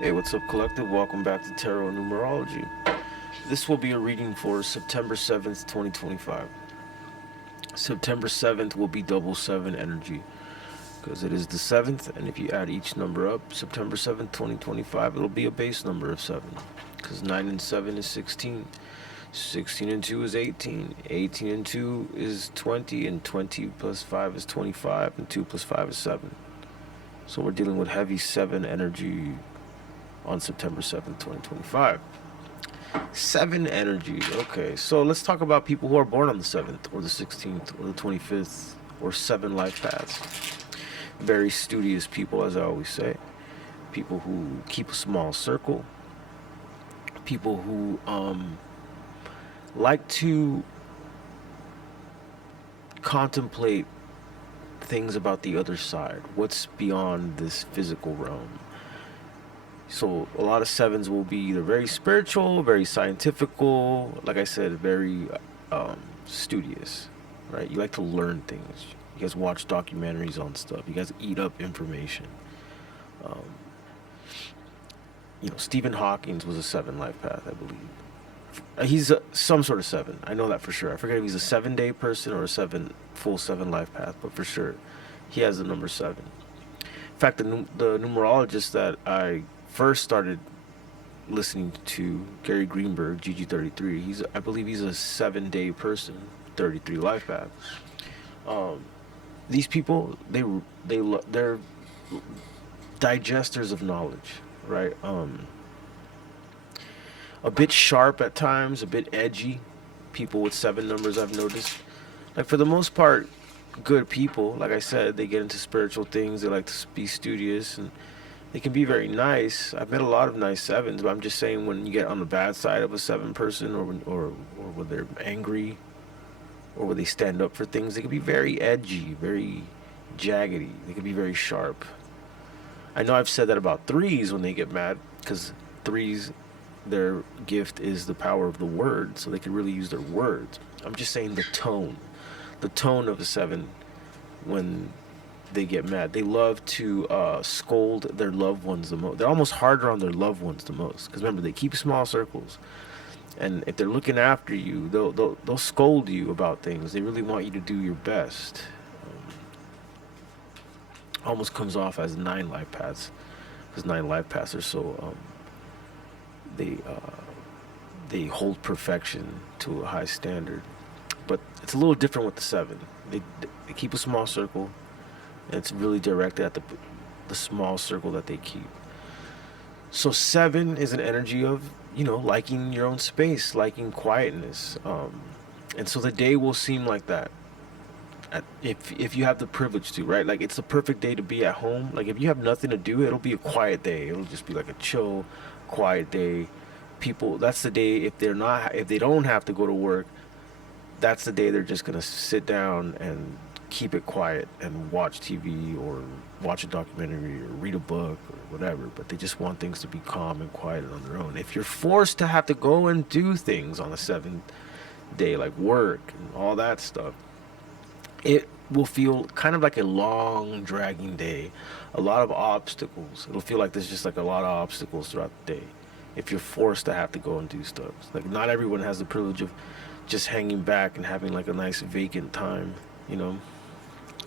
Hey, what's up, Collective? Welcome back to Tarot Numerology. This will be a reading for September 7th, 2025. September 7th will be double seven energy because it is the 7th, and if you add each number up, September 7th, 2025, it'll be a base number of 7 because 9 and 7 is 16. 16 and 2 is 18. 18 and 2 is 20, and 20 plus 5 is 25, and 2 plus 5 is 7. So we're dealing with heavy 7 energy on September 7th, 2025. 7 energy. Okay, so let's talk about people who are born on the 7th, or the 16th, or the 25th, or 7 life paths. Very studious people, as I always say. People who keep a small circle. People who like to contemplate things about the other side, what's beyond this physical realm. So a lot of 7s will be either very spiritual, very scientifical, like I said, very studious, right? You like to learn things. You guys watch documentaries on stuff. You guys eat up information. Um, Stephen Hawking was a 7 life path, I believe. He's some sort of 7. I know that for sure. I forget if he's a 7-day person or a full 7 life path, but for sure, he has the number 7. In fact, the numerologist that I first started listening to, Gary Greenberg, GG33, I believe he's a 7-day person, 33 life path. These people, they're digesters of knowledge, right? A bit sharp at times, a bit edgy. People with 7 numbers, I've noticed. Like, for the most part, good people. Like I said, they get into spiritual things. They like to be studious, and they can be very nice. I've met a lot of nice 7s, but I'm just saying, when you get on the bad side of a 7 person, or when they're angry, or when they stand up for things, they can be very edgy, very jaggedy. They can be very sharp. I know I've said that about 3s when they get mad, because 3s, their gift is the power of the word, so they can really use their words. I'm just saying the tone of a 7 when they get mad. They love to scold their loved ones the most. They're almost harder on their loved ones the most, because remember, they keep small circles, and if they're looking after you, they'll scold you about things. They really want you to do your best. Almost comes off as 9 life paths, because 9 life paths are so they hold perfection to a high standard. But it's a little different with the 7. They keep a small circle, and it's really directed at the small circle that they keep. So 7 is an energy of, liking your own space, liking quietness. And so the day will seem like that. If you have the privilege to, right? Like, it's the perfect day to be at home. Like, if you have nothing to do, it'll be a quiet day. It'll just be like a chill, quiet day. People, that's the day, if they don't have to go to work, that's the day they're just gonna sit down and keep it quiet and watch TV, or watch a documentary, or read a book, or whatever. But they just want things to be calm and quiet on their own. If you're forced to have to go and do things on a 7th day, like work and all that stuff, it will feel kind of like a long, dragging day. A lot of obstacles. It'll feel like there's just like a lot of obstacles throughout the day if you're forced to have to go and do stuff. Like, not everyone has the privilege of just hanging back and having like a nice vacant time,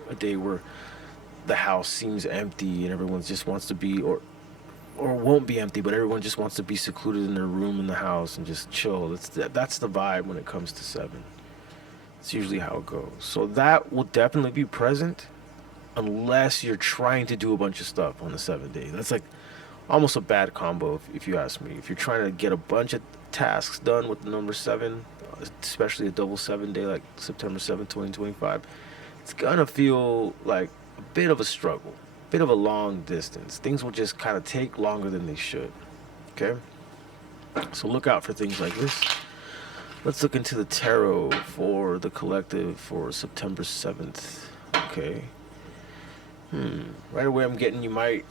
a day where the house seems empty and everyone just wants to be, or won't be empty, but everyone just wants to be secluded in their room in the house and just chill. That's the vibe when it comes to 7. It's usually how it goes. So that will definitely be present, unless you're trying to do a bunch of stuff on the 7th day. That's like almost a bad combo, if you ask me. If you're trying to get a bunch of tasks done with the number 7, especially a double 7 day like September 7th, 2025, it's gonna feel like a bit of a struggle, a bit of a long distance. Things will just kind of take longer than they should. Okay? So look out for things like this. Let's look into the tarot for the collective for September 7th. Okay. Right away, I'm getting, you might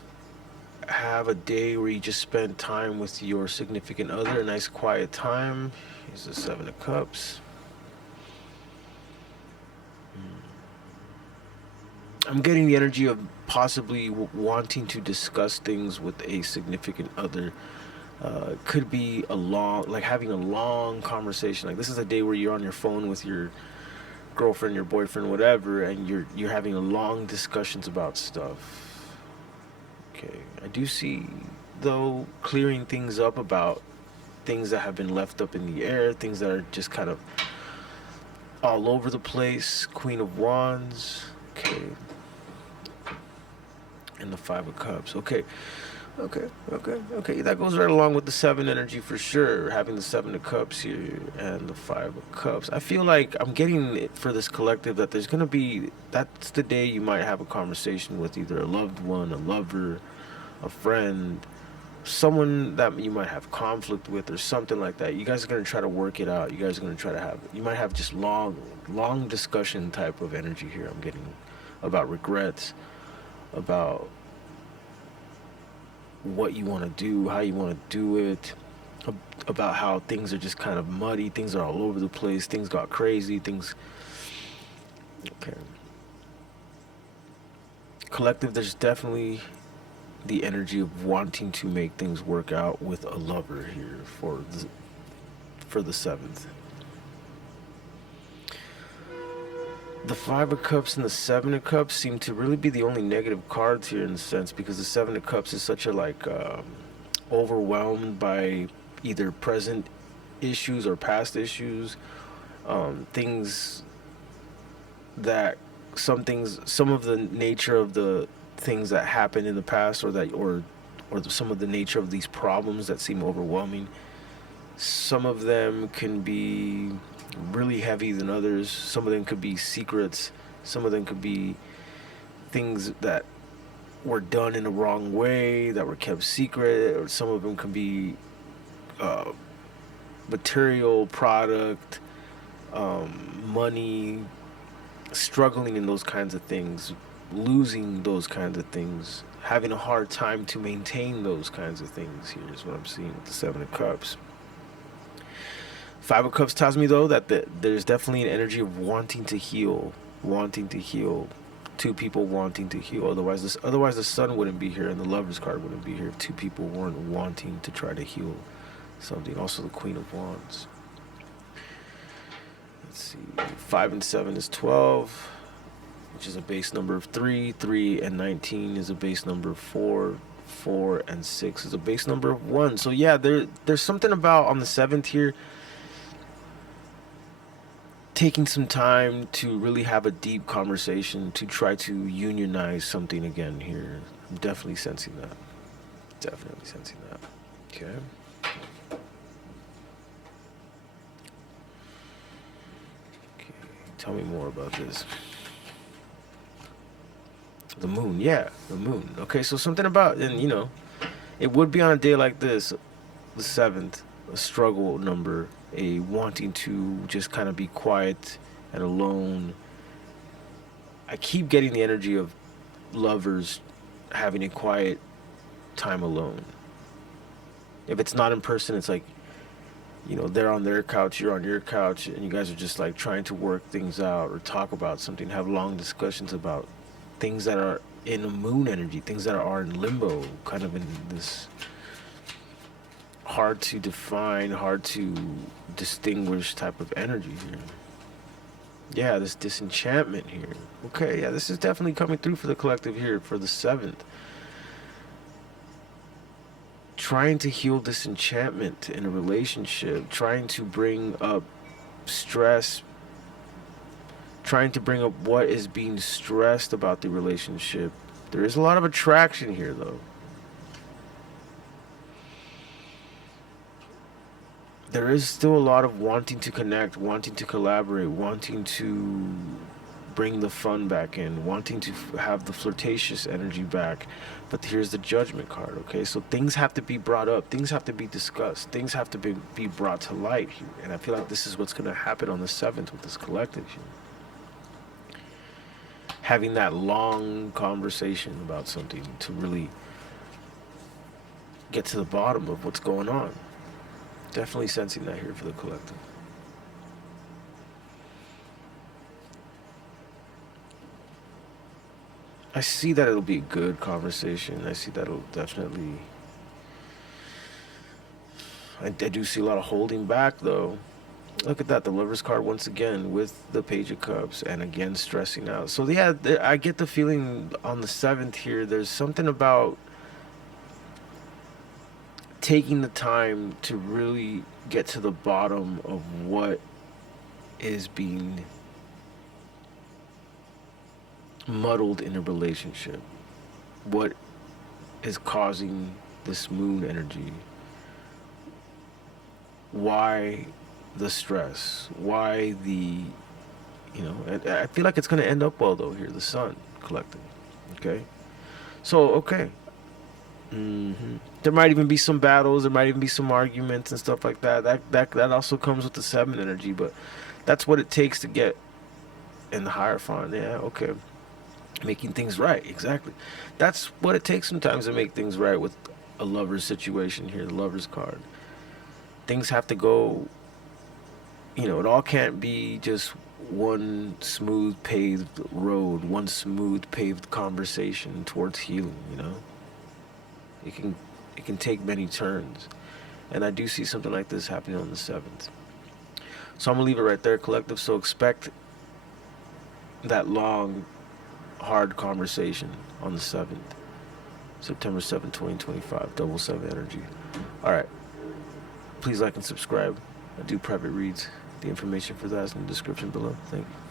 have a day where you just spend time with your significant other, a nice quiet time. Here's the 7 of Cups. I'm getting the energy of possibly wanting to discuss things with a significant other. Could be a long, like having a long conversation. Like this is a day where you're on your phone with your girlfriend, your boyfriend, whatever, and you're having a long discussions about stuff. Okay, I do see though clearing things up about things that have been left up in the air, things that are just kind of all over the place. Queen of Wands. Okay. And the Five of Cups. Okay. Okay. That goes right along with the Seven energy for sure. Having the Seven of Cups here and the Five of Cups. I feel like I'm getting it for this collective that there's gonna be, that's the day you might have a conversation with either a loved one, a lover, a friend, someone that you might have conflict with or something like that. You guys are gonna try to work it out. You guys are gonna try to have, you might have just long discussion type of energy here. I'm getting about regrets, about what you want to do, how you want to do it, about how things are just kind of muddy, things are all over the place, things got crazy, things. Okay. Collective, there's definitely the energy of wanting to make things work out with a lover here for the seventh. The Five of Cups and the Seven of Cups seem to really be the only negative cards here in a sense, because the Seven of Cups is such a overwhelmed by either present issues or past issues, things that some of the nature of the things that happened in the past, or some of the nature of these problems that seem overwhelming. Some of them can be really heavy than others. Some of them could be secrets. Some of them could be things that were done in the wrong way, that were kept secret. Or some of them could be material, product, money, struggling in those kinds of things, losing those kinds of things, having a hard time to maintain those kinds of things. Here's what I'm seeing with the Seven of Cups. Five of Cups tells me though that there's definitely an energy of wanting to heal. Two people wanting to heal. Otherwise the Sun wouldn't be here and the Lover's card wouldn't be here if two people weren't wanting to try to heal something. Also the Queen of Wands. Let's see. 5 and 7 is 12, which is a base number of 3. 3 and 19 is a base number of 4. 4 and 6 is a base number of 1. So yeah, there's something about on the 7th here, taking some time to really have a deep conversation to try to unionize something again here. I'm definitely sensing that. Okay. Tell me more about this. The moon, yeah, the moon. Okay, so something about, and it would be on a day like this, the 7th, a struggle number, a wanting to just kind of be quiet and alone. I keep getting the energy of lovers having a quiet time alone. If it's not in person, it's like, they're on their couch, you're on your couch, and you guys are just like trying to work things out or talk about something, have long discussions about things that are in a moon energy, things that are in limbo, kind of in this hard to define, hard to distinguish type of energy here. Yeah, this disenchantment here. Okay, yeah, this is definitely coming through for the collective here for the 7th. Trying to heal disenchantment in a relationship, trying to bring up stress, trying to bring up what is being stressed about the relationship. There is a lot of attraction here, though. There is still a lot of wanting to connect, wanting to collaborate, wanting to bring the fun back in, wanting to have the flirtatious energy back. But here's the Judgment card, okay? So things have to be brought up, things have to be discussed, things have to be brought to light here. And I feel like this is what's going to happen on the 7th with this collective here. Having that long conversation about something to really get to the bottom of what's going on. Definitely sensing that here for the collective. I see that it'll be a good conversation. I see that it'll definitely. I do see a lot of holding back, though. Look at that, the Lover's card once again with the Page of Cups, and again stressing out. So yeah, I get the feeling on the 7th here. There's something about taking the time to really get to the bottom of what is being muddled in a relationship. What is causing this moon energy? Why the stress? Why the, I feel like it's going to end up well, though, here, the Sun collective. Okay? So, okay. There might even be some battles. There might even be some arguments and stuff like that. That also comes with the 7 energy, but that's what it takes to get in the Hierophant. Yeah, okay. Making things right, exactly. That's what it takes sometimes to make things right with a lover's situation here, the Lover's card. Things have to go, it all can't be just one smooth paved road, one smooth paved conversation towards healing, It can take many turns. And I do see something like this happening on the 7th. So I'm going to leave it right there, collective. So expect that long, hard conversation on the 7th. September 7th, 2025. Double 7 energy. All right. Please like and subscribe. I do private reads. The information for that is in the description below. Thank you.